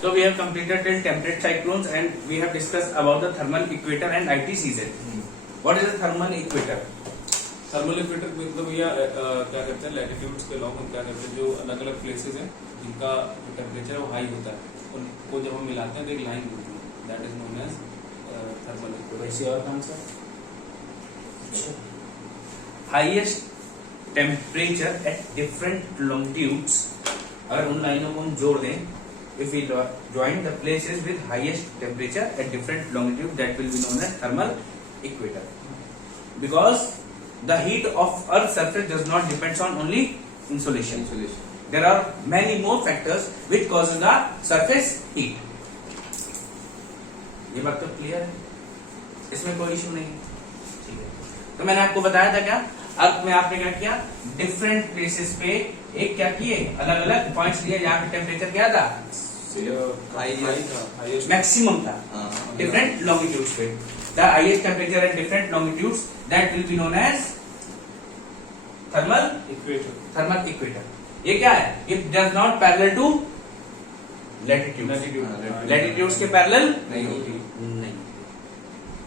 So we have completed till temperate cyclones and we have discussed about the thermal equator and ITCZ. What is the thermal equator? Thermal equator मतलब भैया क्या करते हैं latitudes के long हम क्या करते हैं जो अलग अलग प्लेसेस हैं जिनका जो टेम्परेचर है वो हाई होता है उनको जब हम मिलाते हैं तो एक लाइन बनती है that is known as thermal equator. वैसे और कौन सा? Highest temperature at different longitudes, अगर उन लाइनों को हम जोड़ दें, if we join the places with highest temperature at different longitude, that will be known as thermal equator. Because the heat of Earth's surface does not depends on only insolation. There are many more factors which causes the surface heat. ये बात तो clear है, इसमें कोई issue नहीं है, ठीक है। तो मैंने आपको बताया था क्या, अर्थ में आपने क्या किया, डिफरेंट प्लेसेस पे एक क्या किए, अलग अलग पॉइंट्स लिए जहाँ पे टेम्परेचर क्या था, मैक्सिमम था, डिफरेंट लॉन्गिट्यूड्स पे। The highest temperature at different longitudes that will be known as thermal equator. Thermal equator ये क्या है, it does not parallel to latitude, latitudes के पैरेलल नहीं होती, नहीं,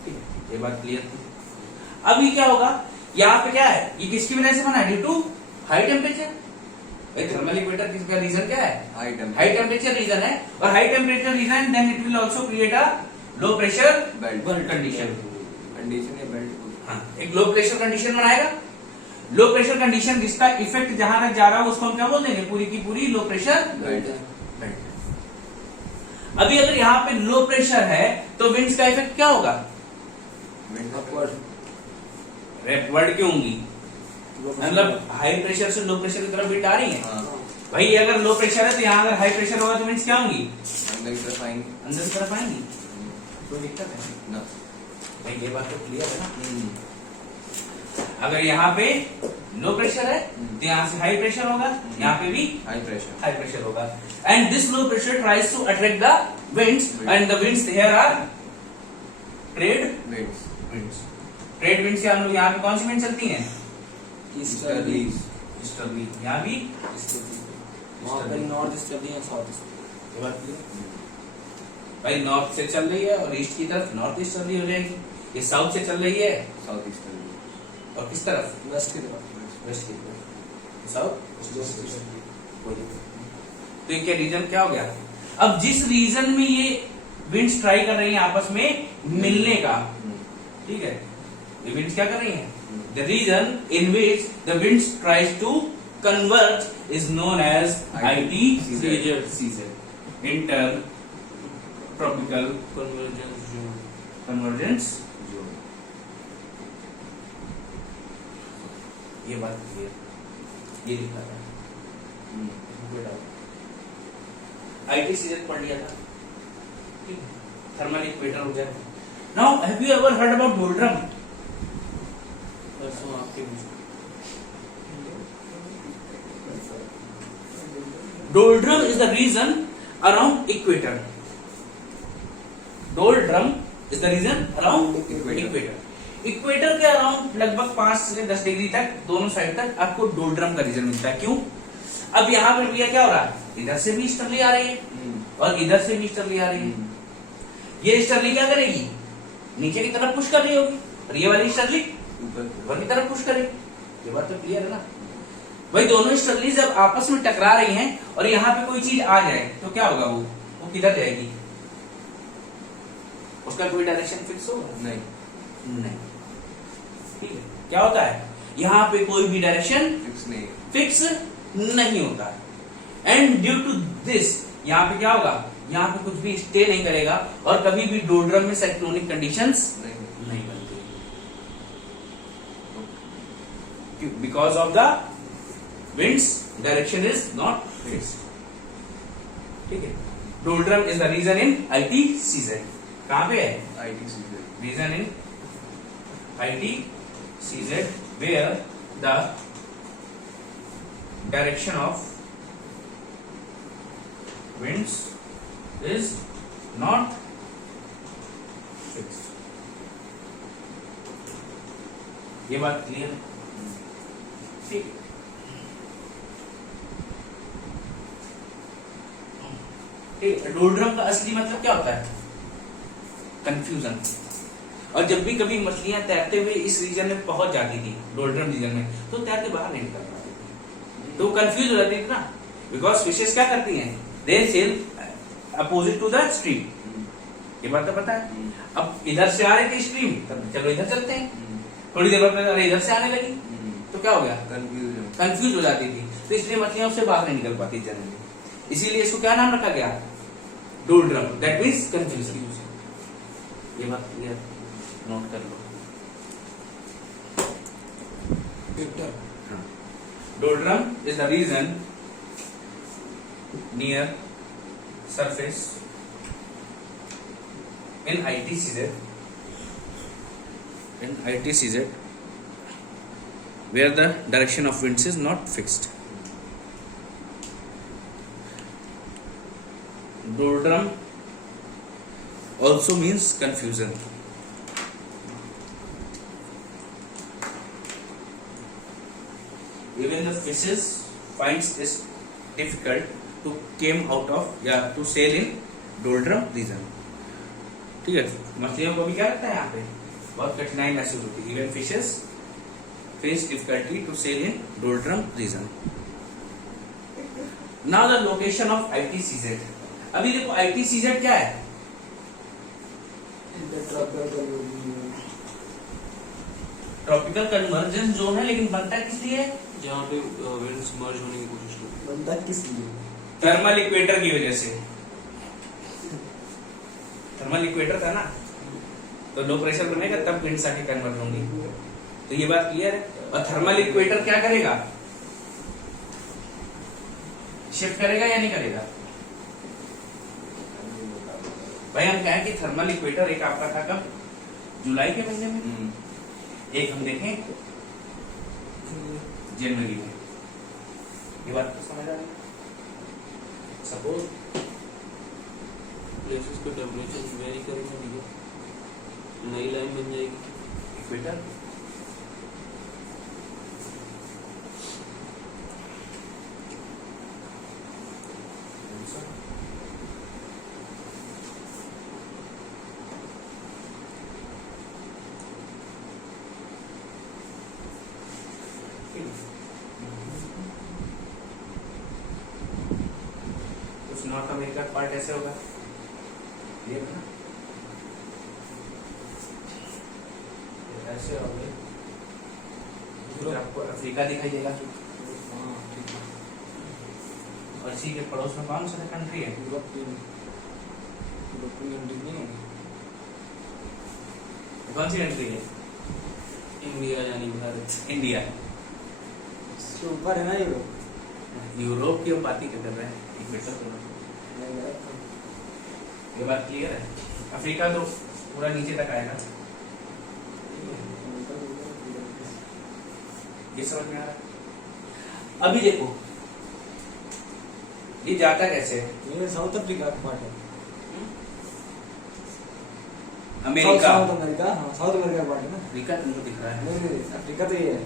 ठीक है, ये बात क्लियर थी। अब ये क्या होगा, यहाँ पे क्या है, ये किसकी वजह से बना है, due to high temperature. Thermal equator किसका रीजन क्या है, हाई टेम्परेचर रीजन है, और high temperature region then it will also create a low pressure condition, हाँ, एक लो प्रेशर कंडीशन बनाएगा। लो प्रेशर कंडीशन जिसका इफेक्ट जहां तक जा रहा है उसको हम क्या बोल देंगे, पूरी की पूरी लो प्रेशर बेल्ट। अभी अगर यहाँ पे लो प्रेशर है तो विंड्स का इफेक्ट क्या होगा, रेपवर्ड क्यों होंगी, मतलब हाई प्रेशर से लो प्रेशर की तरफ विंड आ रही है। भाई अगर लो प्रेशर है तो यहाँ अगर हाई प्रेशर होगा तो विंड्स क्या होंगी, अंदर की तरफ आएंगी, कोई दिक्कत है ना, भाई ये बात तो क्लियर है ना। अगर यहाँ पे लो प्रेशर है तो यहाँ से हाई प्रेशर होगा, यहाँ पे भी हाई प्रेशर होगा, and this low pressure tries to attract the winds and the winds here are trade winds. Trade winds से हम लोग यहाँ पे कौन सी विंड चलती हैं, ईस्टर्ली, यहाँ भी नॉर्थ ईस्टर्ली है, साउथ ईस्टर्ली, भाई नॉर्थ से चल रही है और ईस्ट की तरफ नॉर्थ ईस्टर्ली हो जाएगी, ये साउथ से चल रही है साउथ ईस्टर्ली, और किस तरफ, वेस्ट की तरफ, वेस्ट की तरफ, साउथ। तो ये रीजन क्या हो गया, अब जिस रीजन में ये विंड्स ट्राई कर रही हैं आपस में मिलने का, ठीक है, ये विंड्स क्या कर रही हैं, the region in which the winds tries to converge is known as ITCZ, inter tropical convergence zone. ये बात क्लियर, ये लिखा था, ITCZ पढ़ लिया था, ठीक है, थर्मल इक्वेटर हो गया। Now have you ever heard about doldrum, परसों आपके doldrum is the region around equator, doldrum is the region around equator, equator के अराउंड लगभग 5 से 10 डिग्री तक दोनों साइड तक आपको डोल्ड्रम का रीजन मिलता है। क्यों, अब यहाँ पर भैया क्या हो रहा है, इधर से भी ईस्टर्ली आ रही है और इधर से भी ईस्टर्ली आ रही है, ये ईस्टर्ली क्या करेगी, नीचे की तरफ पुश कर रही होगी, और ये वाली ईस्टर्ली ऊपर की तरफ पुश करेगी। ये बात तो क्लियर है ना, भाई दोनों ईस्टर्ली जब आपस में टकरा रही हैं और यहाँ पे कोई चीज आ जाए तो क्या होगा, वो किधर जाएगी, उसका कोई डायरेक्शन फिक्स होगा नहीं, ठीक है। क्या होता है, यहाँ पे कोई भी डायरेक्शन फिक्स नहीं होता है, एंड ड्यू टू दिस यहाँ पे क्या होगा, यहाँ पे कुछ भी स्टे नहीं करेगा और कभी भी डोल्ड्रम में साइक्लोनिक कंडीशंस नहीं बनती, because of the winds direction is not fixed, ठीक है। Doldrum is the region in ITCZ, कहां पे है, ITCZ region in ITCZ where the direction of winds is not fixed। ये बात क्लियर है, ठीक है। डोल्ड्रम का असली मतलब क्या होता है? कंफ्यूजन। और जब भी कभी मछलियां तैरते हुए इस रीजन में पहुंच जाती थी, डोल्ड्रम रीजन में, तो तैर के बाहर नहीं निकल पाती थी, तो वो कंफ्यूज हो जाती थी ना। बिकॉज फिशेस क्या करती हैं? They sail opposite to the stream, ये बात तो पता है। अब इधर से आ रही थी स्ट्रीम, तब चलो इधर चलते हैं, थोड़ी देर बाद अरे इधर से आने लगी, तो क्या हो गया? कंफ्यूज हो जाती थी, तो इसलिए मछलियां उससे बाहर नहीं निकल पाती जनरली। इसीलिए इसको क्या नाम रखा गया? Doldrum, that means confusion. ये बात क्लियर, नोट कर लो। Doldrum is the region near surface in ITCZ where the direction of winds is not fixed. Doldrum also means confusion. Even the fishes finds it difficult to came out of to sail in doldrum region. ठीक है, मछलियों को भी क्या लगता है यहाँ पे बहुत कठिनाई महसूस होती है। Even fishes face difficulty to sail in doldrum region. Now the location of ITCZ। अभी देखो ITCZ क्या है? ट्रॉपिकल कन्वर्जेंस जोन है, लेकिन बनता किस लिए? जहाँ पे विंड्स मर्ज होने की कोशिश करती है। बनता किस लिए? थर्मल इक्वेटर की वजह से। थर्मल इक्वेटर था ना, तो लो प्रेशर बनेगा तब विंड्स आके कन्वर्ट होंगी, तो ये बात क्लियर है। और थर्मल इक्वेटर क्या करेगा? शिफ्ट करेगा या नहीं करेगा? भाई हम कहें कि थर्मल इक्वेटर एक आपका था कब? जुलाई के महीने में, एक हम देखें जनवरी में। ये बात तो समझ आ रही है। सपोज प्लेसेस पे टेम्परेचर वेरी करेगा, नई लाइन बन जाएगी इक्वेटर। उस नॉर्थ अमेरिका का पार्ट ऐसे होगा, ये ना ऐसे हो गए, फिर आपको अफ्रीका दिखाई देगा। और इसी के पड़ोस में कौन सा कंट्री है? यूरोपियन कंट्री नहीं होगी, कौन सी कंट्री है? इंडिया यानी भारत। इंडिया। इसके ऊपर है ना यूरोप। यूरोप की हम बात ही कर रहे हैं, इक्वेटर तो नहीं। ये बात क्लियर है। अफ्रीका तो पूरा नीचे तक आएगा, ये समझ में आ रहा है। अभी देखो ये जाता कैसे है? ये साउथ अफ्रीका का पार्ट है। अमेरिका। साउथ अमेरिका, हाँ साउथ अमेरिका का पार्ट है ना। अफ्रीका तुमको दिख रहा है। नहीं अफ्रीका तो ये है,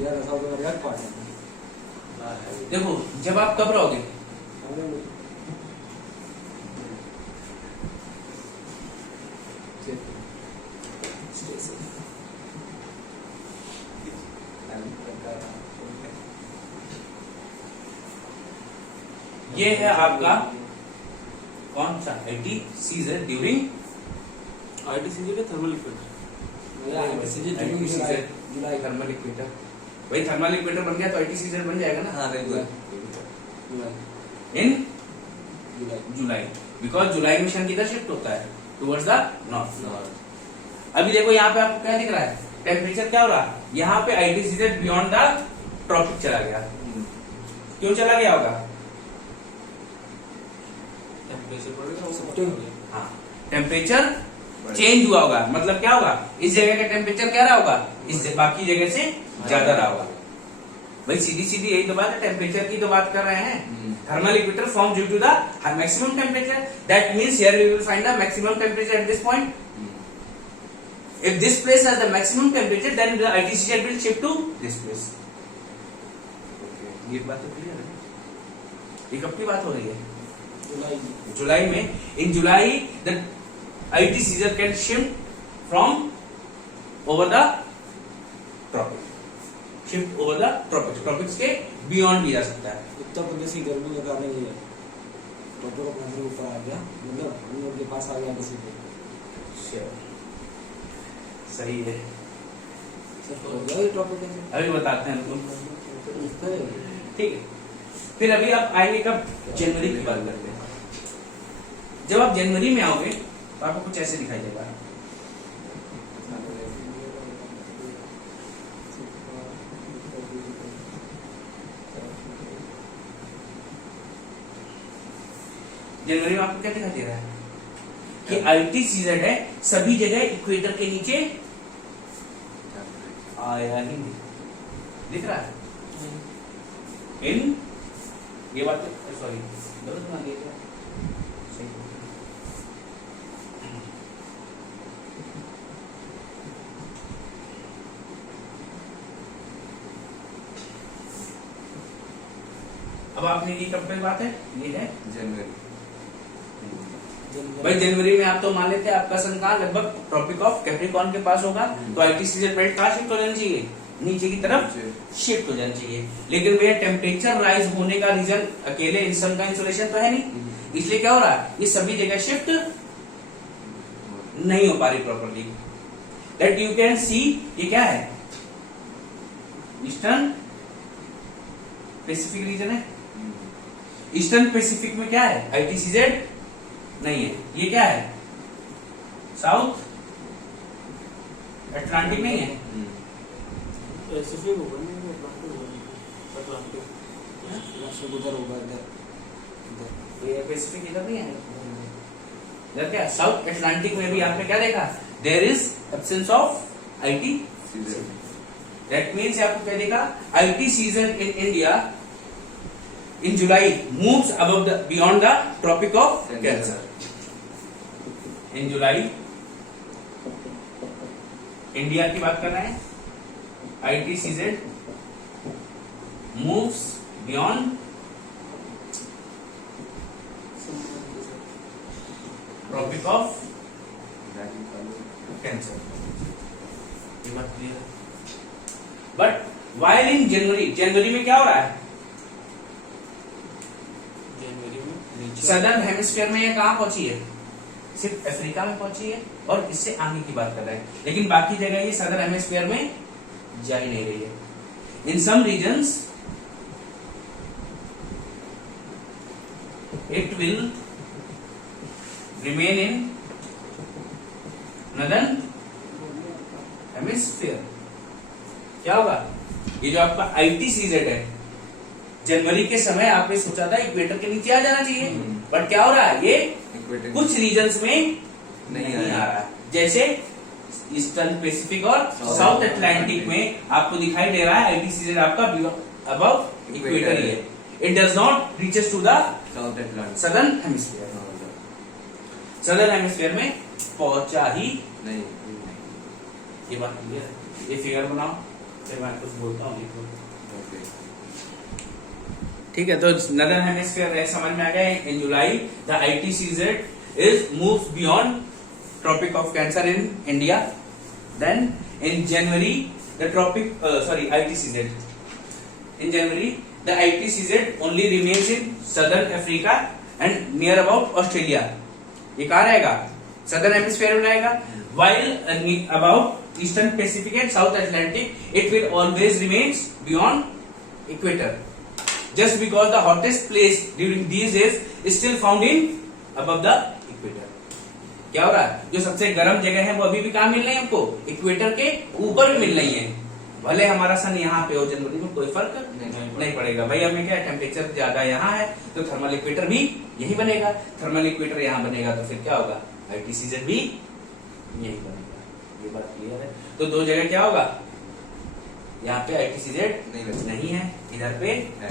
ये साउथ अमेरिका का पार्ट है। देखो जब आप कब रहोगे? ये है आपका कौन सा ITCZ during ITCZ thermal equator. जुलाई थर्मल इक्वेटर। वही थर्मल इक्वेटर बन गया तो ITCZ बन जाएगा ना। हाँ रेगुलर इन जुलाई, बिकॉज जुलाई मिशन किधर शिफ्ट होता है? Towards the north. अभी देखो यहाँ पे आपको क्या दिख रहा है? टेम्परेचर क्या हो रहा है? यहाँ पे ITCZ बियॉन्ड द ट्रॉपिक चला गया। क्यों चला गया होगा? टेम्परेचर बढ़ेगा, हाँ, टेम्परेचर चेंज हुआ होगा, मतलब क्या होगा? इस जगह का टेम्परेचर क्या रहा होगा? इस बाकी जगह से ज्यादा रहा होगा। भाई सीधी सीधी यही तो बात है, टेम्परेचर की तो बात कर रहे हैं। Thermal equator form due to the maximum temperature, that means here we will find the maximum temperature at this point. If this place has the maximum temperature, then the ITCZ will shift to this place. ये बात तो clear है। ये कब की बात हो रही है? जुलाई में, in July the IT season can shift from over the tropics के beyond भी जा सकता है। उत्तर प्रदेश की गर्मी के कारण ये टॉपिक अपना फिर ऊपर आ गया, मतलब हम लोग के पास आ गया किसी को। सही है, सिर्फ हो गया ये टॉपिक है। अभी बताते हैं तुम। इतना ही। ठीक है, फिर अभी आप आएंगे कब? जनवरी की बात करते हैं। जब आप जनवरी में आओगे तो आपको कुछ ऐसे दिखाई देगा। जनवरी में आपको क्या दिखाई दे रहा है कि आईटी सीजन है, सभी जगह इक्वेटर के नीचे आया ही नहीं दिख रहा है। इन ये बात सॉरी गलत बना दिया क्या? सही। अब आपने ये कब की बात है? ये है जनवरी। भाई जनवरी में आप तो मान लेते हैं आपका सन कहाँ लगभग ट्रॉपिक ऑफ कैप्रिकॉर्न के पास होगा, तो आईटी सीजन बेल्ट कहाँ शिफ्ट हो जाना चाहिए? नीचे की तरफ शिफ्ट हो जाना चाहिए। लेकिन भैया टेम्परेचर राइज होने का रीजन अकेले सन का इंसुलेशन तो है नहीं, इसलिए क्या हो रहा है, ये सभी जगह शिफ्ट नहीं हो पा रही properly. That you can see, ये क्या है? ईस्टर्न पैसिफिक रीजन है। ईस्टर्न पैसिफिक में क्या है? आईटीसीजेड नहीं है। ये क्या है? साउथ अटलांटिक नहीं है। पैसिफिक होगा नहीं, अटलांटिक उधर होगा, इधर ये पैसिफिक इधर नहीं है। इधर क्या? साउथ अटलांटिक में भी आपने क्या देखा? There is absence of ITCZ. That means आपको क्या देखा? ITCZ in India in July moves above the beyond the tropic of cancer. In July India की बात कर रहे हैं, ITCZ moves beyond tropic of Cancer. ये बात क्लियर है। बट वाइल इन जनवरी, जनवरी में क्या हो रहा है? जनवरी में सदर्न हेमिस्फीयर में ये कहां पहुंची है? सिर्फ अफ्रीका में पहुंची है, और इससे आगे की बात कर रहे हैं। लेकिन बाकी जगह ये सदर्न हेमिस्फीयर में जा ही नहीं रही है। In some regions it will remain in northern hemisphere. क्या होगा? ये जो आपका आईटी सीजन है, जनवरी के समय आपने सोचा था इक्वेटर के नीचे आ जाना चाहिए, बट क्या हो रहा है? ये कुछ रीजन्स में नहीं आ रहा है। जैसे ईस्टर्न पैसिफिक और साउथ अटलांटिक में आपको दिखाई दे रहा है आईटी सीजन आपका अबव इक्वेटर ही है। It does not reaches to the south Atlantic southern hemisphere. Southern hemisphere में पहुंचा ही नहीं। ये बात क्लियर है। ये फिगर बनाओ, फिर मैं कुछ बोलता हूँ। ओके, ठीक है, तो नदर्न हेमिस्फीयर समझ में आ गया। In July the ITCZ is moves beyond tropic of cancer in India. Then in January the tropic ITCZ in January the ITCZ only remains in southern Africa and near about Australia. ये कहाँ रहेगा? Southern hemisphere में रहेगा। while about eastern Pacific and South Atlantic, it will always remains beyond equator, just because the hottest place during these days is still found in above the equator. क्या हो रहा है? जो सबसे गर्म जगह है वो अभी भी कहाँ मिल रही है हमको? इक्वेटर के ऊपर भी मिल रही है। भले हमारा सन यहाँ पे हो, जनवरी में कोई फर्क नहीं पड़ेगा। भाई हमें क्या, टेम्परेचर ज्यादा यहाँ है तो थर्मल इक्वेटर भी यही बनेगा। थर्मल इक्वेटर यहाँ बनेगा तो फिर क्या होगा? आईटी सीजन भी यही बनेगा। ये बात क्लियर है। तो दो जगह क्या होगा? यहाँ पे आईटी सीजन नहीं है, इधर पे है।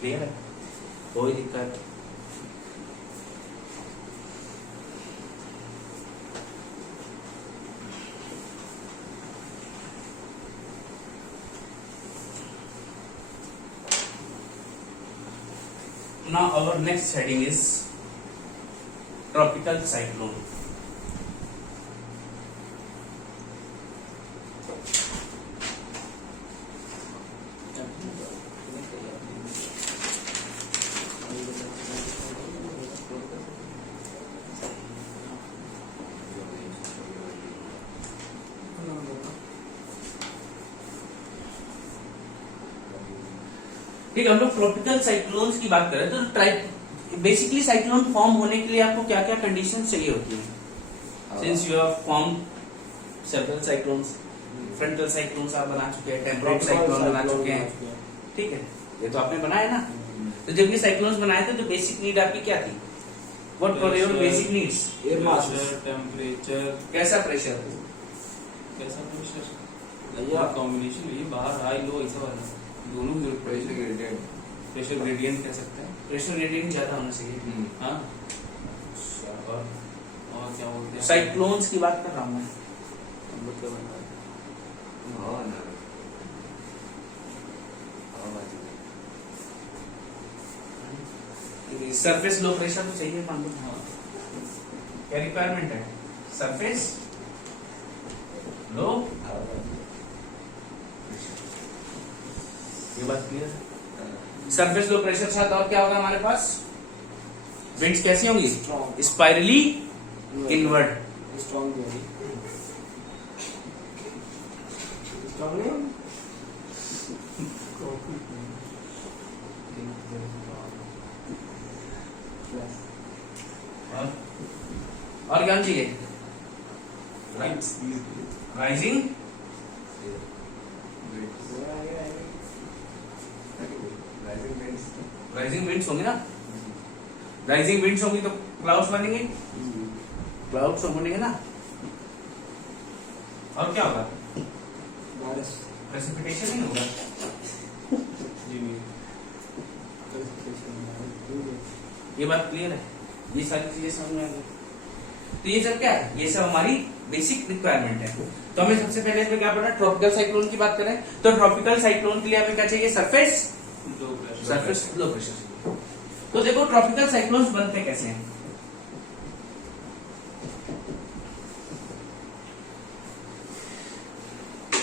क्लियर है? कोई दिक्कत? Now our next heading is tropical cyclone. ठीक है, हम लोग ट्रॉपिकल साइक्लोन्स की बात करें तो बेसिकली साइक्लोन फॉर्म होने के लिए आपको क्या क्या कंडीशंस चाहिए होती है? Since you have form several cyclones, frontal cyclones आप बना चुके हैं, टेम्परेट साइक्लोन बना चुके हैं, ठीक है, ये तो आपने बनाया ना। तो जब ये साइक्लोन्स बनाए थे तो बेसिक नीड आपकी क्या थी? What were your basic needs? Air mass, temperature, कैसा प्रेशर, कैसा प्रेशर, भैया कॉम्बिनेशन, ये बाहर हाई लो ऐसा वाला दोनों प्रेशर ग्रेडियंट कह सकते हैं। प्रेशर ग्रेडियंट ज्यादा होना चाहिए। हाँ, और क्या बोलते हैं, साइक्लोन्स की बात कर रहा हूँ मैं। हम लोग क्या बना सरफेस लो प्रेशर तो चाहिए मान लो। हाँ, क्या रिक्वायरमेंट है? सरफेस लो, ये बात क्लियर है। सरफेस लो प्रेशर के साथ और क्या होगा हमारे पास? विंड्स कैसी होंगी? Spirally inward. स्ट्रॉन्ग होगी, स्ट्रॉन्ग नहीं होगी? और क्या चाहिए? राइजिंग राइजिंग विंड्स होंगी ना। राइजिंग विंड्स होंगी तो क्लाउड्स बनेंगे, क्लाउड्स बनेंगे ना। और क्या होगा? बारिश, प्रेसिपिटेशन नहीं होगा। जी नहीं, ये बात क्लियर है, ये सारी चीजें समझ में आ गई। तो ये सब क्या है? ये सब हमारी बेसिक रिक्वायरमेंट है। तो हमें सबसे पहले इसमें क्या पढ़ा? ट्रॉपिकल साइक्लोन की बात करें तो ट्रॉपिकल साइक्लोन के लिए हमें क्या चाहिए? Surface low pressure, surface low pressure. तो देखो ट्रॉपिकल साइक्लोन्स बनते कैसे हैं।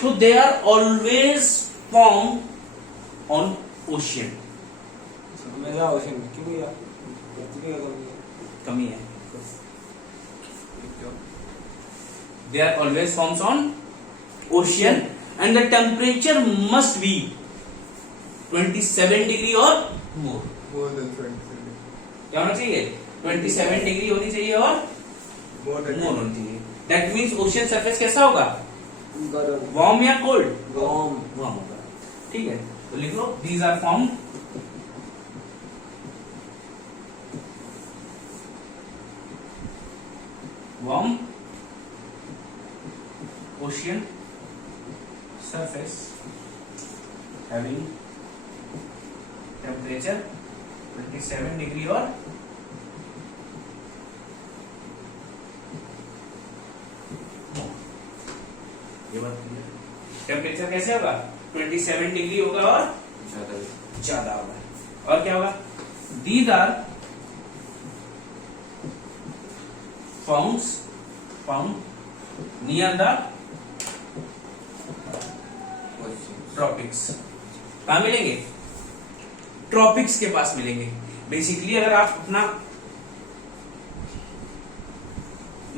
तो they are always form on ocean. हमेशा ओशन क्यों भैया? धरती पे क्या कमी है। They are always forms on ocean and the temperature must be 27 degree or more. क्या होना चाहिए? 27 डिग्री होनी चाहिए और more होनी चाहिए। That means ocean surface कैसा होगा? गर्म, Warm या cold? वार्म, Warm होगा। ठीक है, तो लिख लो these are formed warm ocean surface having temperature 27 degree और ये बात क्लियर। टेम्परेचर कैसे होगा? 27 डिग्री होगा और ज्यादा होगा। और क्या होगा? These are found near the tropics. कहा मिलेंगे? ट्रॉपिक्स के पास मिलेंगे। बेसिकली अगर आप अपना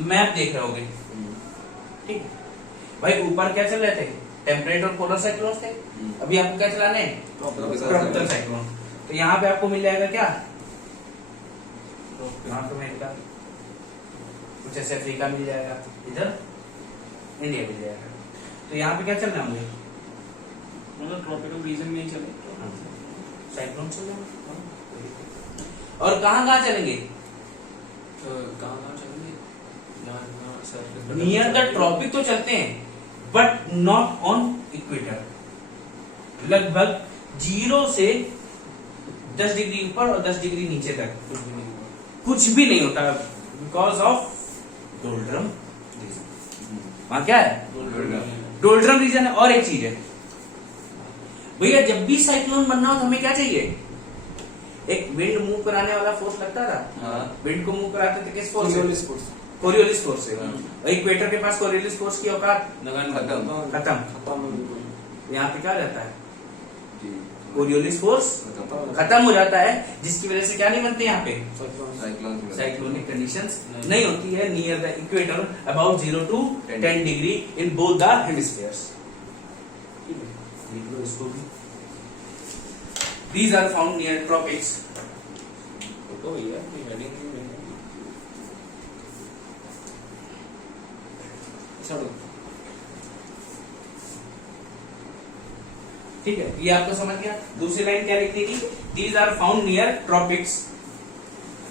मैप देख रहे होगे, ठीक है भाई, ऊपर क्या चल रहे थे? टेम्परेट और पोलर साइक्लोन थे। अभी आपको क्या चलाने हैं? Tropical cyclone. तो यहाँ पे आपको मिल जाएगा क्या? नॉर्थ अमेरिका, कुछ ऐसे अफ्रीका मिल जाएगा, इधर इंडिया मिल जाएगा। तो यहाँ पे क्या चल रहे होंगे? मतलब ट्रॉपिकल रीजन में ही चले साइक्लोन चल रहे होंगे। और कहाँ चलेंगे? कहाँ चलेंगे? नियर द ट्रॉपिक तो चलते हैं बट नॉट ऑन इक्वेटर। लगभग 0 से 10 डिग्री ऊपर और 10 डिग्री नीचे तक कुछ भी नहीं होता बिकॉज ऑफ डोल्ड्रम रीजन। वहां क्या है? डोल्ड्रम रीजन है। और एक चीज है भैया, जब भी साइक्लोन बनना हो तो हमें क्या चाहिए? एक विंड मूव कराने वाला फोर्स लगता था, हाँ। विंड को मूव कराते थे किस फोर्स कोरियोलिस से? फोर्स कोरियोलिस फोर्स से। इक्वेटर के पास कोरियोलिस फोर्स की औकात नगन खत्म खत्म। बिल्कुल यहाँ पे क्या हो जाता है, जी कोरियोलिस फोर्स खत्म हो जाता है, जिसकी वजह से क्या नहीं बनते यहाँ पे, साइक्लोन साइक्लोनिक कंडीशंस नहीं। नहीं होती है near the equator about 0 to 10 degree in both the hemispheres. लिख लो इसको भी। These are found near tropics. तो भैया ये हेडिंग छोड़ो ठीक है, ये आपको समझ गया। दूसरी लाइन क्या लिखनी थी, these are found near tropics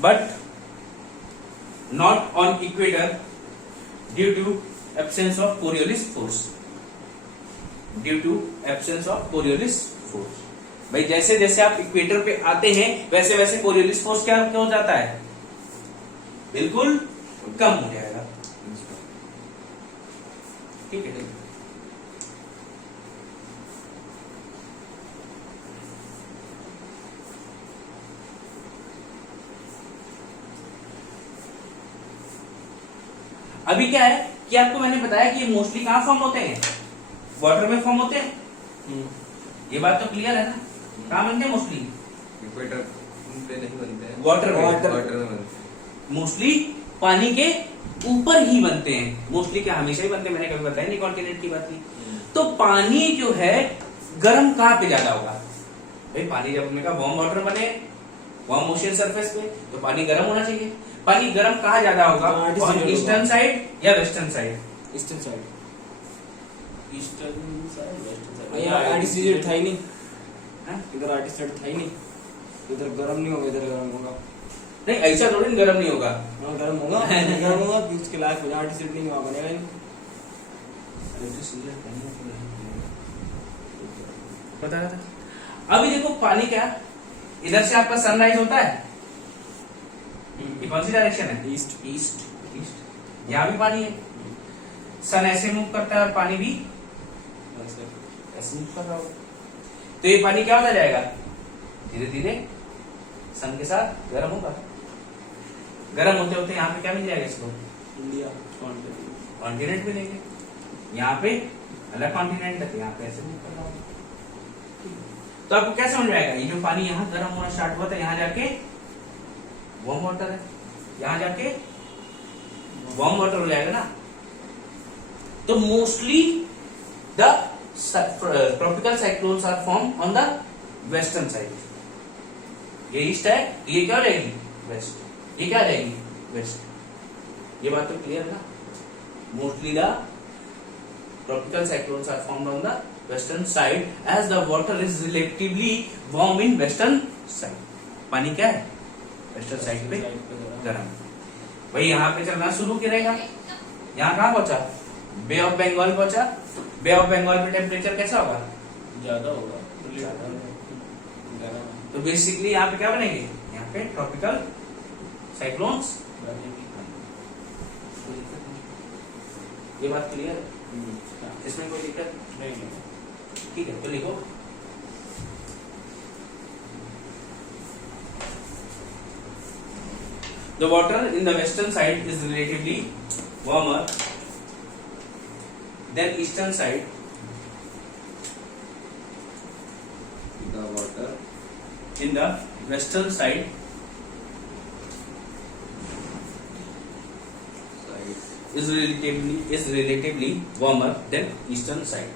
but not on equator due to absence of Coriolis force, due to absence of Coriolis force. भाई जैसे जैसे आप इक्वेटर पे आते हैं वैसे वैसे कोरियोलिस फोर्स क्या हो जाता है, बिल्कुल कम हो जाएगा। ठीक है, अभी क्या है कि आपको मैंने बताया कि ये मोस्टली कहां फॉर्म होते हैं, वाटर में फॉर्म होते हैं। ये बात तो क्लियर है ना, कहां बनते हैं मोस्टली, इक्वेटर पे नहीं बनते हैं, वाटर में, वाटर में बनते हैं। मोस्टली पानी के ऊपर ही बनते हैं, मोस्टली क्या हमेशा ही बनते हैं, मैंने कभी बताया नहीं कॉन्टिनेंट की बात की। तो पानी जो है गर्म कहां पे ज्यादा होगा, भाई पानी जब हमने कहा वार्म वाटर बने वार्म ओशियन सरफेस पे, तो पानी गर्म होना चाहिए। पानी गर्म कहां ज्यादा होगा, हाँ, ईस्टर्न साइड या western side, eastern side eastern side western यहाँ आर्टिस्ट था ही नहीं, हाँ? इधर आर्टिस्ट था ही नहीं, इधर गर्म नहीं होगा, इधर गर्म होगा। नहीं ऐसा थोड़ी गर्म नहीं होगा, हाँ गर्म होगा गर्म होगा कि उसके लायक हो जाए, आर्टिस्ट नहीं वहाँ बनेगा ही नहीं। पता था। अभी देखो पानी क्या, इधर से आपका सनराइज होता है, ये कौन सी डायरेक्शन है, ईस्ट ईस्ट ईस्ट, यहाँ भी पानी है, सन ऐसे मूव करता है और पानी भी ऐसे मूव कर रहा होगा, तो ये पानी क्या होता जाएगा, धीरे धीरे सन के साथ गर्म होगा। गर्म होते होते यहाँ पे क्या मिल जाएगा इसको, इंडिया कॉन्टिनेंट मिलेंगे, यहाँ पे अलग कॉन्टिनेंट है, यहाँ पे ऐसे मूव कर रहा होगा। तो आपको क्या समझ में आएगा, ये जो पानी यहाँ गर्म होना स्टार्ट हुआ था, यहाँ जाके वार्म वाटर है, यहाँ जाके वार्म वाटर हो जाएगा ना। तो mostly the tropical cyclones are form on the western side, ये ईस्ट है, ये क्या हो जाएगी वेस्ट, ये क्या आ जाएगी वेस्ट। ये बात तो क्लियर है ना, mostly the tropical cyclones are formed on the western side as the water is relatively warm in western side. पानी क्या है वेस्टर्न साइड पे गर्म, भाई यहाँ पे चलना शुरू करेगा, यहाँ कहाँ पहुंचा, बे ऑफ बंगाल पहुंचा। बे ऑफ बंगाल पे टेम्परेचर कैसा होगा, ज्यादा होगा तो बेसिकली यहाँ पे क्या बनेंगे, यहाँ पे ट्रॉपिकल साइक्लोन्स। ये बात क्लियर है, इसमें कोई दिक्कत नहीं। ठीक है, तो लिखो the water in the western side is relatively warmer than eastern side. The water In the western side side is relatively warmer than eastern side.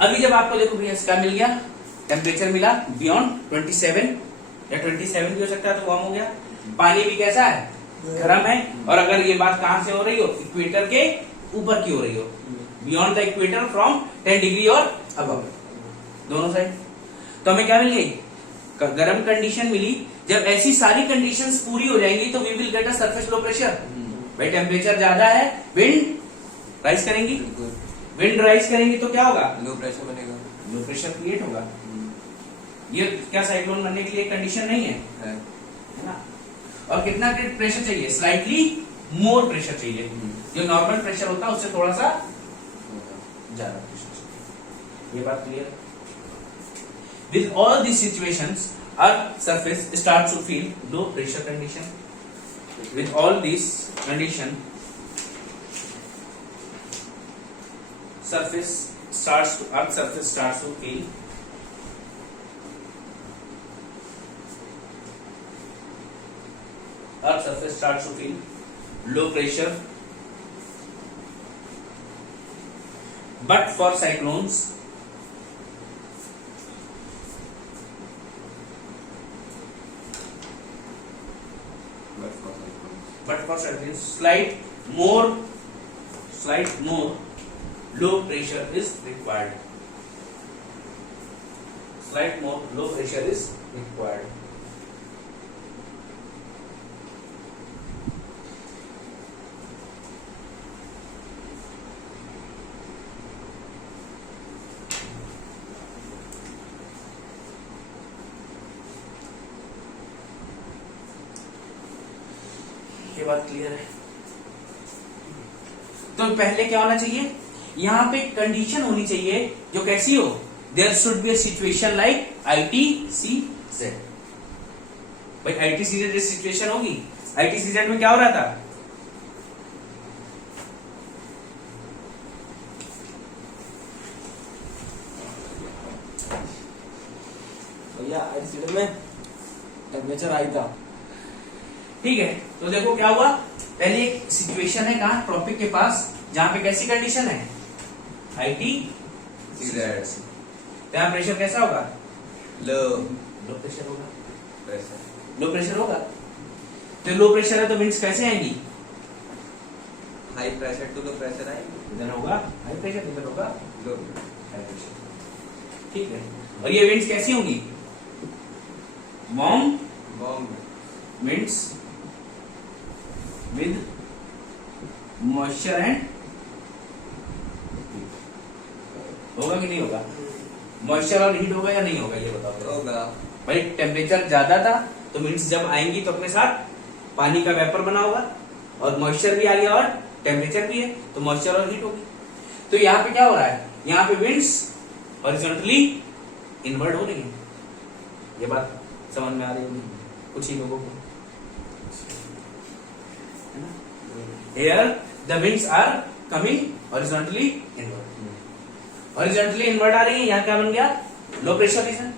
अभी जब आपको देखो भैया इसका मिल गया, टेम्परेचर मिला बियॉन्ड 27 या 27 भी हो सकता है, तो वार्म हो गया। पानी भी कैसा है गर्म है, और अगर ये बात कहां से हो रही हो, इक्वेटर के ऊपर की हो रही हो, beyond the equator from 10 degree और अबव, दोनों साइड। तो हमें क्या मिल गई, गर्म कंडीशन मिली। जब ऐसी सारी कंडीशंस पूरी हो जाएंगी तो we will get a surface low pressure. भाई टेम्परेचर ज्यादा है, विंड राइज करेंगी, विंड राइज करेंगी तो क्या होगा, लो प्रेशर बनेगा, लो प्रेशर क्रिएट होगा। ये क्या साइक्लोन बनने के लिए कंडीशन नहीं है, है है ना। और कितना प्रेशर चाहिए, स्लाइटली मोर प्रेशर चाहिए, जो नॉर्मल प्रेशर होता है उससे थोड़ा सा ज्यादा प्रेशर चाहिए। ये बात क्लियर है। With all these situations earth surface starts to feel low pressure condition. With all these condition earth surface starts to feel low pressure. But for cyclones, slight more low pressure is required. Slight more low pressure is required. ये बात clear है। तो पहले क्या होना चाहिए, यहां पे कंडीशन होनी चाहिए जो कैसी हो, there should be a situation like ITCZ। भाई ITCZ जैसी सिचुएशन होगी। ITCZ में क्या हो रहा था, भैया ITCZ में टेम्परेचर हाई था। ठीक है। तो देखो क्या हुआ, पहले एक सिचुएशन है कहां, ट्रॉपिक के पास, जहां पे कैसी कंडीशन है, ITCZ। यहाँ प्रेशर कैसा होगा, लो प्रेशर होगा, लो प्रेशर होगा। तो लो प्रेशर है तो विंड्स कैसे आएंगी, high pressure to low pressure आएंगे, इधर होगा हाई प्रेशर, इधर होगा लो हाई प्रेशर। ठीक है। और ये विंड्स कैसी होंगी, warm bomb winds with moisture and होगा कि नहीं होगा, मॉइस्चर और हीट होगा या नहीं होगा, ये बताओ। होगा। भाई टेम्परेचर ज्यादा था तो विंड्स जब आएंगी तो अपने साथ पानी का वेपर बना होगा, और मॉइस्चर भी आ गया और टेम्परेचर भी है, तो मॉइस्चर और हीट होगी। तो यहाँ पे क्या हो रहा है, यहाँ पे विंड्स हॉरिजॉन्टली इनवर्ट हो रही है। ये बात समझ में आ रही होगी कुछ ही लोगों को। Here the winds are coming horizontally inward. Horizontally inward आ रही है, यहाँ क्या बन गया, low pressure region.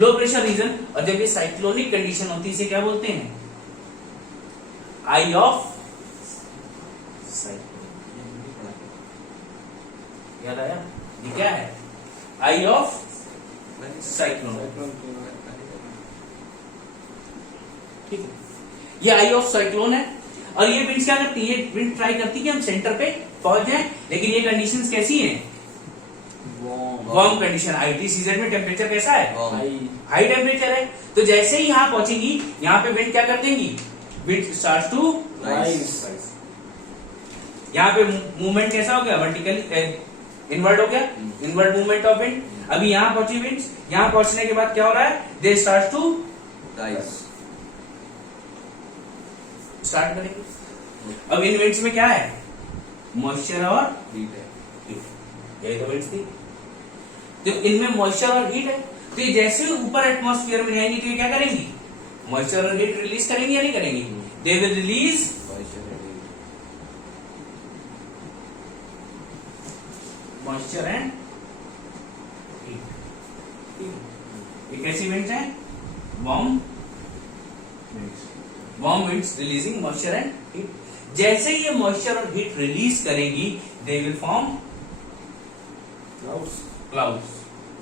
Low pressure region, और जब ये साइक्लोनिक कंडीशन होती है इसे क्या बोलते हैं, आई ऑफ साइक्लोन। याद आया, ये क्या है, आई ऑफ साइक्लोन। ठीक है, ये आई ऑफ साइक्लोन है। और ये विंड्स क्या करती है, विंड ट्राई करती है कि हम सेंटर पे पहुंच जाए, लेकिन ये कंडीशंस कैसी हैं, वार्म कंडीशन। ITCZ में टेम्परेचर कैसा है, हाई टेम्परेचर है। तो जैसे ही यहां पहुंचेगी, यहां पे विंड क्या कर देंगी, विंड स्टार्ट्स टू राइज। यहां पे मूवमेंट कैसा हो गया, वर्टिकली इनवर्ट हो गया, इनवर्ट मूवमेंट ऑफ विंड। अभी यहां पहुंची विंड्स, यहां पहुंचने के बाद क्या हो रहा है, they start to rise, start करेंगे। अब इन विंड्स में क्या है, मॉइस्चर और हीट है। यही तो विंड्स थी। तो इनमें मॉइस्चर और हीट है, तो ये जैसे ही ऊपर एटमॉस्फेयर में जाएंगी तो ये क्या करेंगी, मॉइस्चर और हीट रिलीज करेंगी या नहीं करेंगी, they will release moisture and heat. ये कैसी विंड्स हैं, warm winds releasing moisture and heat. जैसे ही ये मॉइस्चर और हीट रिलीज करेंगी, दे विल फॉर्म क्लाउड्स।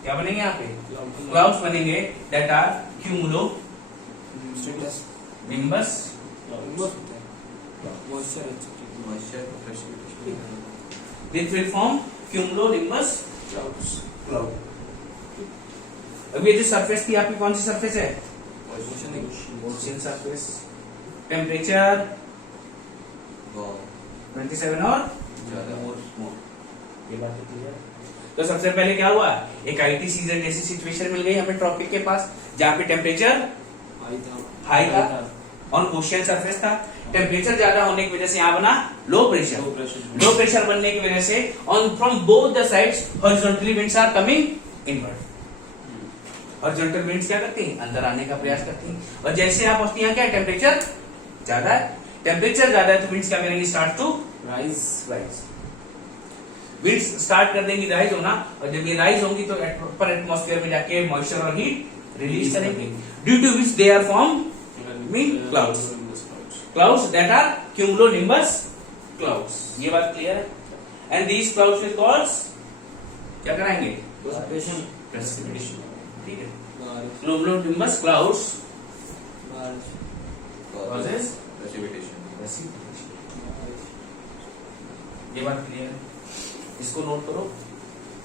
क्या बनेंगे यहाँ पे, क्लाउड्स बनेंगे, that are cumulonimbus this will form cumulonimbus cloud. अब ये जो सरफेस थी आपकी, कौन सी सरफेस है, ओशन सरफेस। टेम्परेचर 27 और ये बात क्लियर। तो सबसे पहले क्या हुआ, एक ITCZ जैसी सिचुएशन मिल गई हमें ट्रॉपिक के पास, जहां पे टेम्परेचर हाई था, ऑन ओशियन सरफेस था। टेम्परेचर ज्यादा होने की वजह से यहाँ बना लो प्रेशर। लो प्रेशर बनने की वजह से on from both the sides horizontally winds are coming inward. Horizontal winds क्या करती हैं, अंदर आने का प्रयास करती हैं, और जैसे आप पहुंचती हैं क्या टेम्परेचर ज्यादा है, टेम्परेचर ज्यादा है तो विंड्स क्या करेंगे, start to rise. Winds start कर देंगी राइज होना, और जब ये राइज होंगी तो अपर एटमॉस्फेयर में जाके मॉइस्चर और हीट रिलीज करेंगे, due to which they are form mean clouds that are cumulonimbus clouds. ये बात क्लियर है। And these clouds will cause क्या कराएंगे, प्रेसिपिटेशन। ठीक है, क्यूमुलोनिम्बस क्लाउड्स causes precipitation। ये बात क्लियर है। इसको नोट करो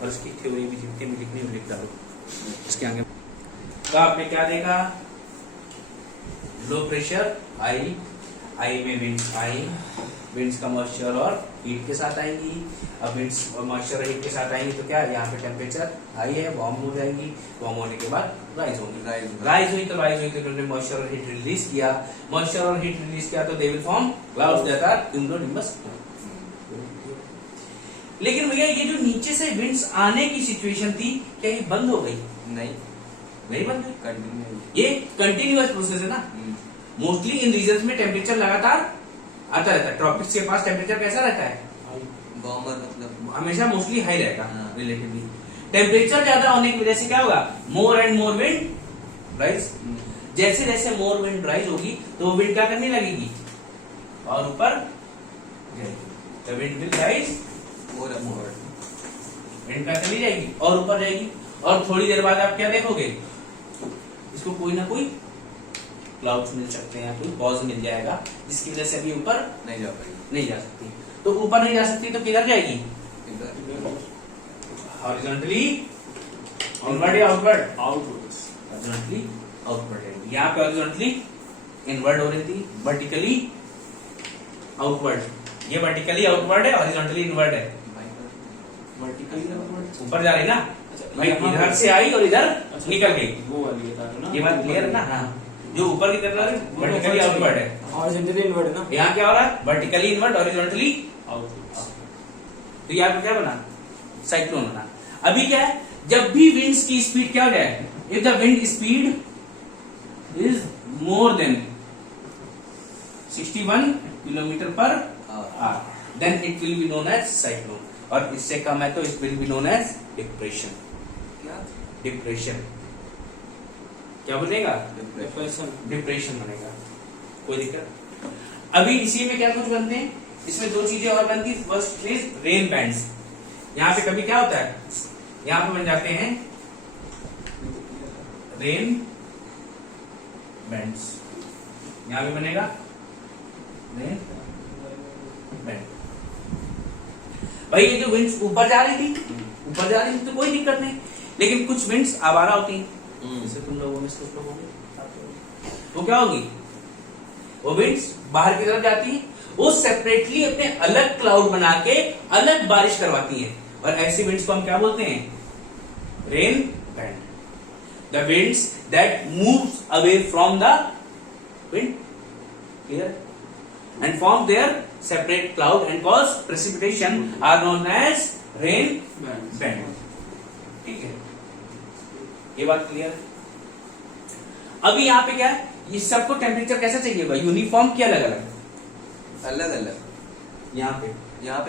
और इसकी थ्योरी भी जितनी भी लिखनी है लिख डालो इसके आगे। तो आपने क्या देखा, लो प्रेशर आई में विंड्स आई, विंड्स का मॉइस्चर और हीट के साथ आएंगी। अब विंड्स और मॉइस्चर और हीट के साथ आएंगी तो क्या यहाँ पे टेम्परेचर हाई है, वार्म हो जाएगी, वार्म होने के बाद राइज होगी, राइज हुई तो उन्होंने मॉइस्चर और हीट रिलीज किया, मॉइस्चर और हीट रिलीज किया तो they will form clouds that are cumulonimbus. लेकिन भैया ये जो नीचे से विंड्स आने की सिचुएशन थी क्या ये बंद हो गई? नहीं बंद हुई, कंटिन्यू। ये कंटिन्यूअस प्रोसेस है ना। मोस्टली इन रीजन्स में टेम्परेचर लगातार आता रहता है। ट्रॉपिक्स के पास टेम्परेचर कैसा रहता है, वार्मर, मतलब हमेशा मोस्टली हाई रहेगा हाँ। रिलेटिवली। टेम्परेचर ज्यादा होने की वजह से क्या होगा, more and more wind rise. जैसे जैसे मोर विंड राइज होगी तो वो विंड क्या करने लगेगी और ऊपर जाएगी। The wind will rise more wind क्या चली जाएगी और ऊपर जाएगी, और थोड़ी देर बाद आप क्या देखोगे, इसको कोई ना कोई क्लाउड्स मिल सकते हैं, कोई पॉज मिल जाएगा जिसकी वजह से अभी ऊपर नहीं जा सकती। तो ऊपर नहीं जा सकती तो किधर जाएगी, हॉरिजॉन्टली इनवर्ड या आउटवर्ड, हॉरिजॉन्टली आउटवर्ड जाएगी। यहाँ पे हॉरिजॉन्टली इनवर्ड हो रही थी, वर्टिकली आउटवर्ड। ये वर्टिकली आउटवर्ड है, हॉरिजॉन्टली इनवर्ड है। ऊपर जा रही ना भाई, इधर से आई और इधर निकल गई, वो वाली बता रहे हो ना, ये बात क्लियर है ना। हाँ, जो ऊपर की तरफ वर्टिकली आउटवर्ड है, हॉरिजॉन्टली इनवर्ड है ना। यहाँ क्या हो रहा है, वर्टिकली इनवर्ड, हॉरिजॉन्टली आउटवर्ड। तो यहाँ पे क्या बना, साइक्लोन बना। अभी क्या है, जब भी विंड्स की स्पीड क्या हो जाए, if the wind speed is more than 61 kilometre per hour, then it will be known as cyclone, और इससे कम है तो it will be known as depression. Depression क्या बनेगा, डिप्रेशन बनेगा। कोई दिक्कत? अभी इसी में क्या कुछ बनते हैं, इसमें दो चीजें और बनती है। First is rain bands. यहाँ पे कभी क्या होता है, यहाँ पे बन जाते हैं रेन बैंड्स, यहाँ पे बनेगा रेन बैंड। भाई ये जो विंड्स ऊपर जा रही थी तो कोई दिक्कत नहीं, लेकिन कुछ विंड्स आवारा होती हैं, जैसे तुम लोगों में से कुछ लोग होंगे, वो क्या होगी, वो विंड्स बाहर की तरफ जाती है, वो सेपरेटली अपने अलग क्लाउड बना के अलग बारिश करवाती है, और ऐसी विंड्स को हम क्या बोलते हैं, rain band. The winds that moves away from the wind, clear, and form their separate cloud and cause precipitation are known as rain band। ठीक है, ये बात क्लियर है। अभी यहाँ पे क्या है, ये सबको टेम्परेचर कैसा चाहिए होगा, यूनिफॉर्म क्या अलग अलग, यहाँ पे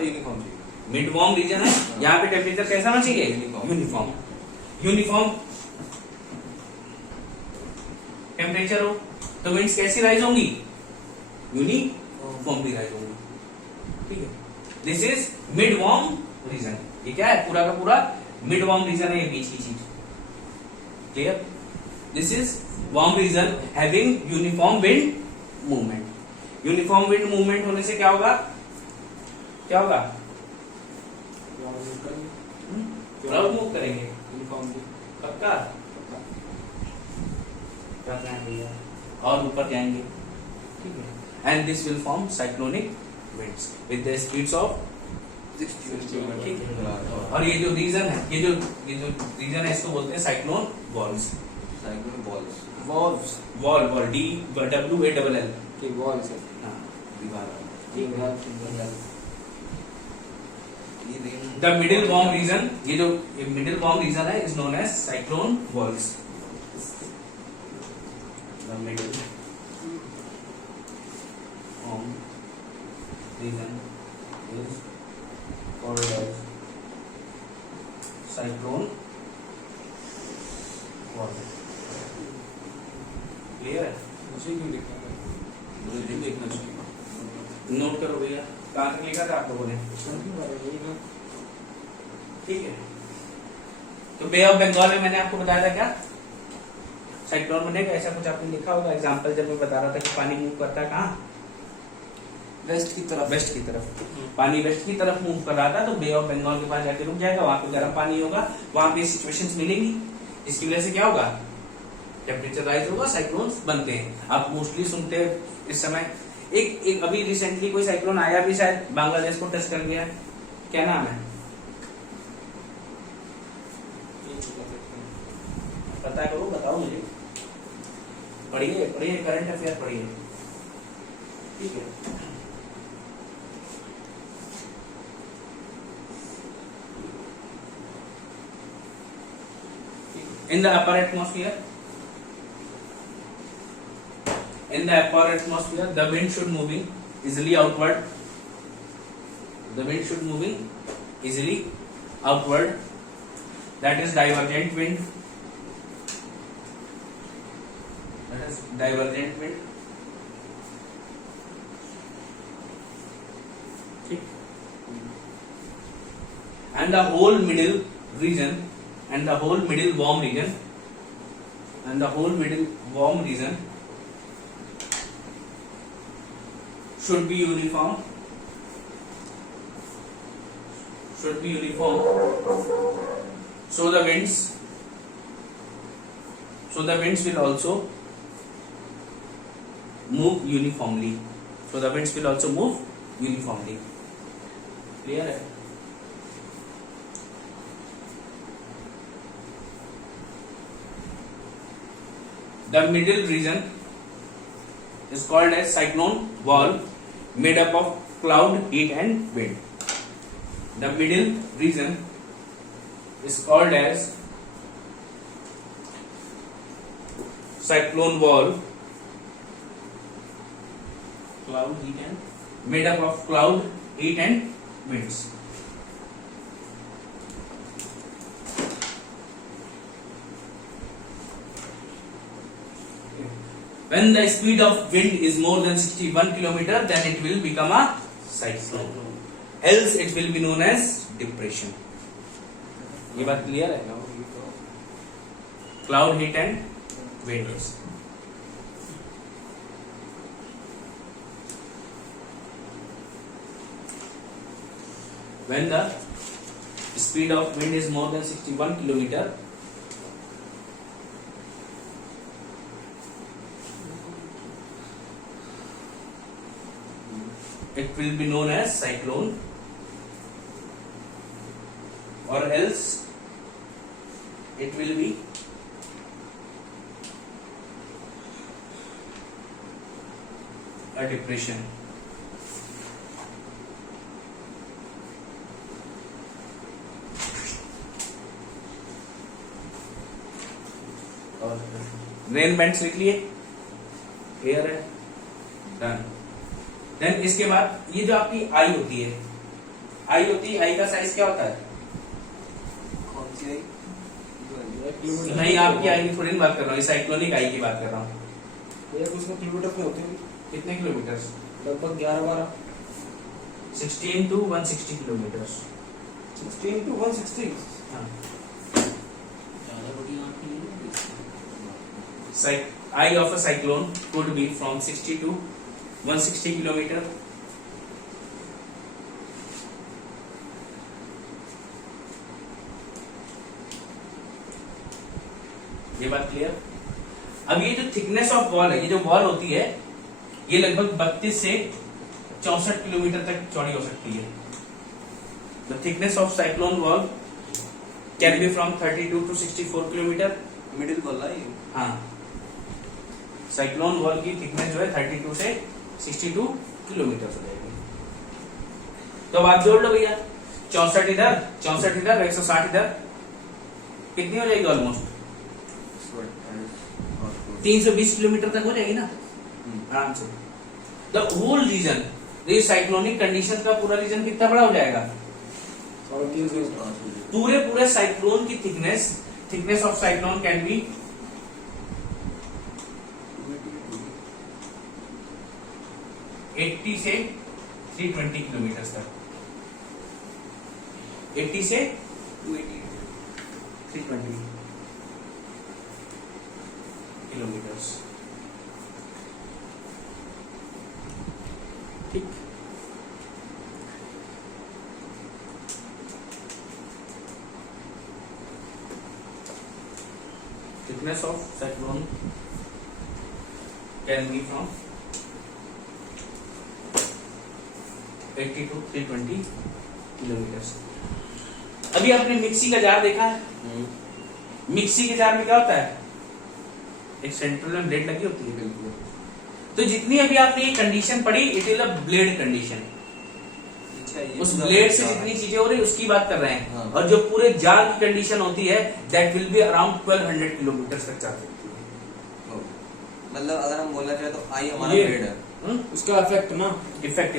यूनिफॉर्म चाहिए। मिड वार्म रीजन है, यहाँ पे टेम्परेचर कैसा होना चाहिए, यूनिफॉर्म टेम्परेचर हो तो विंड्स कैसी राइज होंगी, यूनिफॉर्मली राइज होंगी। ठीक है, this is mid warm region. ये क्या है, पूरा का पूरा मिड वार्म रीजन है, ये बीच की चीज, clear. This is warm region having uniform wind movement. Uniform wind movement होने से क्या होगा, क्लाउड मूव करेंगे यूनिफॉर्मली, पक्का करना है भैया, और ऊपर जाएंगे। ठीक है, and this will form cyclonic winds with the speeds of 60। और ये जो रीजन है, ये जो रीजन है, इसको बोलते हैं cyclone walls. Cyclone balls, wall, D W A L L कि वॉल से हाँ दीवार ठीक है। द मिडिल वार्म रीजन, ये जो मिडिल वार्म रीजन है is known as cyclone walls. The middle warm region is called as cyclone wall. Clear है? मुझे क्यों देखना है? मुझे क्यों देखना चाहिए? नोट करो भैया, कहाँ तक लिखा था आप लोगों ने? ठीक है। तो बे ऑफ बंगाल में मैंने आपको बताया था क्या साइक्लोन बनेगा, ऐसा कुछ आपने लिखा होगा एग्जांपल जब मैं बता रहा था कि पानी मूव करता है कहाँ, वेस्ट की तरफ। वेस्ट की तरफ। पानी वेस्ट की तरफ मूव कर रहा था तो बे ऑफ बंगाल के पास जाके रुक जाएगा, वहां पे गर्म पानी होगा, वहां पे सिचुएशंस मिलेंगी, इसकी वजह से क्या होगा, टेम्परेचर राइज होगा, साइक्लोन्स बनते हैं। आप मोस्टली सुनते हैं इस समय एक अभी रिसेंटली कोई साइक्लोन आया भी शायद बांग्लादेश को टच कर गया है, क्या नाम है पता करो, बताओ मुझे, पढ़िए पढ़िए करंट अफेयर पढ़िए, ठीक है। In the upper atmosphere, the wind should moving easily outward. The wind should moving easily outward. That is divergent wind. That is divergent wind. ठीक. And the whole middle region. And the whole middle warm region should be uniform. So the winds will also move uniformly. Clear है? The middle region is called as cyclone wall, made up of cloud, heat and wind. The middle region is called as cyclone wall, cloud, heat and made up of cloud, heat and winds. When the speed of wind is more than 61 km, then it will become a cyclone. Else it will be known as depression. ये बात clear है? Cloud, heat and winds. When the speed of wind is more than 61 km, it will be known as cyclone, or else it will be a depression. और rain bands लिख लिए, clear है, done. Then इसके बाद ये जो आपकी आई होती है, आई का साइज क्या होता है? कौन सी आई? नहीं, आपकी आई की थोड़ी नहीं बात कर रहा हूँ, साइक्लोनिक आई की बात कर रहा हूँ। ये उसमें किलोमीटर में होते हैं कितने किलोमीटर? लगभग 11-12 16 to 160 किलोमीटर। 16 to 160। हाँ, ज़्यादा बड़ी आँख नहीं है। Eye of a cyclone could be from 60 to 160 kilometre. ये बात क्लियर? अब ये जो थिकनेस ऑफ वॉल है, ये जो वॉल होती है, ये लगभग 32 से 64 किलोमीटर तक चौड़ी हो सकती है। The thickness of cyclone wall can be from 32 to 64 kilometre. Middle बोला ये। हाँ, साइक्लोन वॉल की थिकनेस जो है 32 से 62 किलोमीटर हो जाएगी। तो अब आप जोड़ लो भैया, 64 इधर 160 इधर, कितनी हो जाएगी? ऑलमोस्ट 320 किलोमीटर तक हो जाएगी ना आराम से। द होल रीजन, ये साइक्लोनिक कंडीशन का पूरा रीजन कितना बड़ा हो जाएगा? पूरे साइक्लोन की thickness of cyclone can be 80 से 320 किलोमीटर तक, 80 से 320 किलोमीटर। ठीक, thickness of cyclone can be from 80 to 320 kilometre. अभी आपने मिक्सी का जार देखा है? मिक्सी के जार में क्या होता है? एक सेंट्रल में ब्लेड लगी होती है। बिल्कुल। तो जितनी अभी आपने ये कंडीशन पढ़ी, it is a blade condition. उस ब्लेड से जितनी चीजें हो रही उसकी बात कर रहे हैं। हाँ। और जो पूरे जार की कंडीशन होती है that will be around 1200 kilometre तक जा सकती है। मतलब अगर हम बोलना चाहे तो आई हमारा ये- ब्लेड है। उसका इफेक्ट ना, इफेक्ट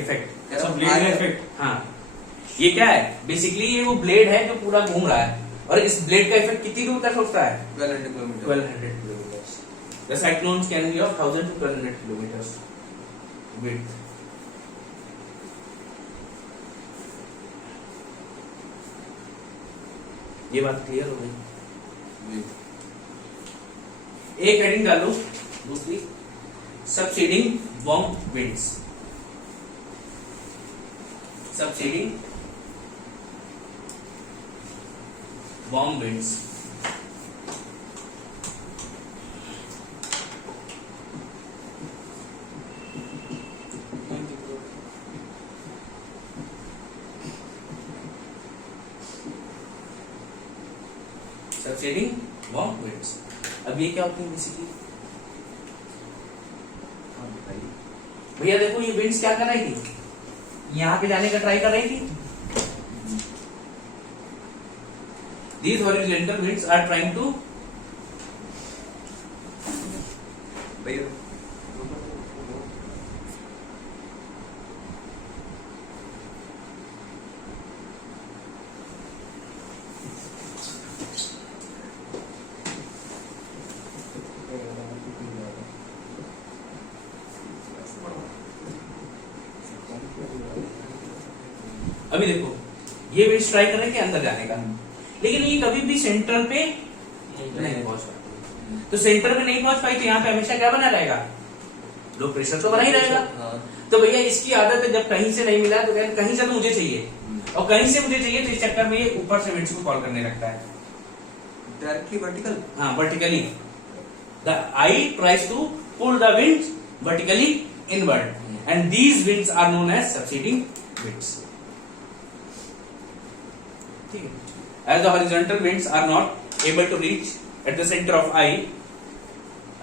ऐसा ब्लेड आई- इफेक्ट। हाँ, ये क्या है? बेसिकली ये वो ब्लेड है जो पूरा घूम रहा है, और इस ब्लेड का इफेक्ट कितनी दूर तक होता है? 1200 kilometre. 1200 kilometers. The cyclones can be of 1000 to 1200 kilometers width. ये बात क्लियर हो गई? एक हेडिंग डालो, दूसरी subsiding warm winds. Subsiding warm winds. Subsiding warm winds. अब ये क्या होती है बेसिकली? भैया देखो, ये विंड्स क्या कर रही थी? यहां पे जाने का ट्राई कर रही थी। These horizontal winds are trying to भैया अभी देखो, ये विंड्स ट्राई कर रहे थे अंदर जाने का, लेकिन ये कभी भी सेंटर पे नहीं पहुंच पाती। तो सेंटर पे नहीं पहुंच पाई तो यहाँ पे हमेशा क्या बना रहेगा? लो प्रेशर तो बना ही रहेगा। हाँ। तो भैया इसकी आदत है, जब कहीं से नहीं मिला तो कहीं से तो मुझे चाहिए, और कहीं से मुझे चाहिए तो इस चक्कर में ये ऊपर से विंड्स को कॉल करने लगता है। Directly vertical. हाँ, vertically. The eye tries to pull the winds vertically inward, and these winds are known as subsiding winds. ठीक है। As the horizontal winds are not able to reach at the center of eye,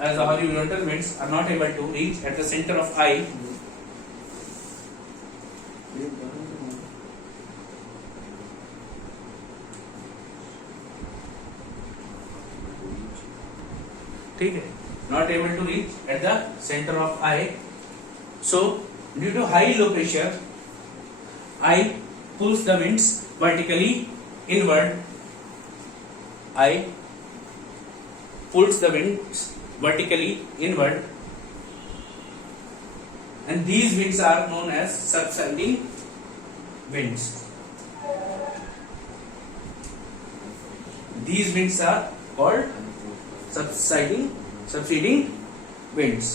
as the horizontal winds are not able to reach at the center of eye, ठीक है, not able to reach at the center of eye, so due to high low pressure, eye pulls the winds vertically inward. Eye pulls the winds vertically inward, and these winds are known as subsiding winds. These winds are called subsiding winds.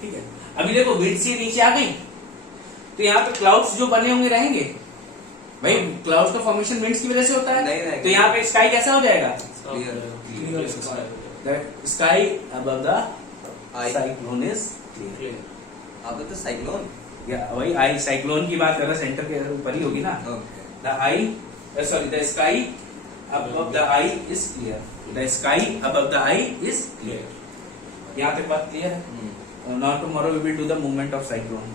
ठीक है। अभी देखो, wind से नीचे आ गई तो यहाँ पे क्लाउड्स जो बने होंगे रहेंगे भाई। क्लाउड्स का फॉर्मेशन विंड्स की वजह से होता नहीं है, रहेगा। तो यहाँ पे स्काई कैसा हो जाएगा? Clear. Sky above the I. Cyclone is clear. अब तो साइक्लोन। या वही आई साइक्लोन की बात कर रहा, सेंटर के ऊपर ही होगी ना। Okay. The I, sorry, the sky above the I is clear. The sky above the I is clear. यहाँ तक बात क्लियर है. Now tomorrow we will do the movement of cyclone.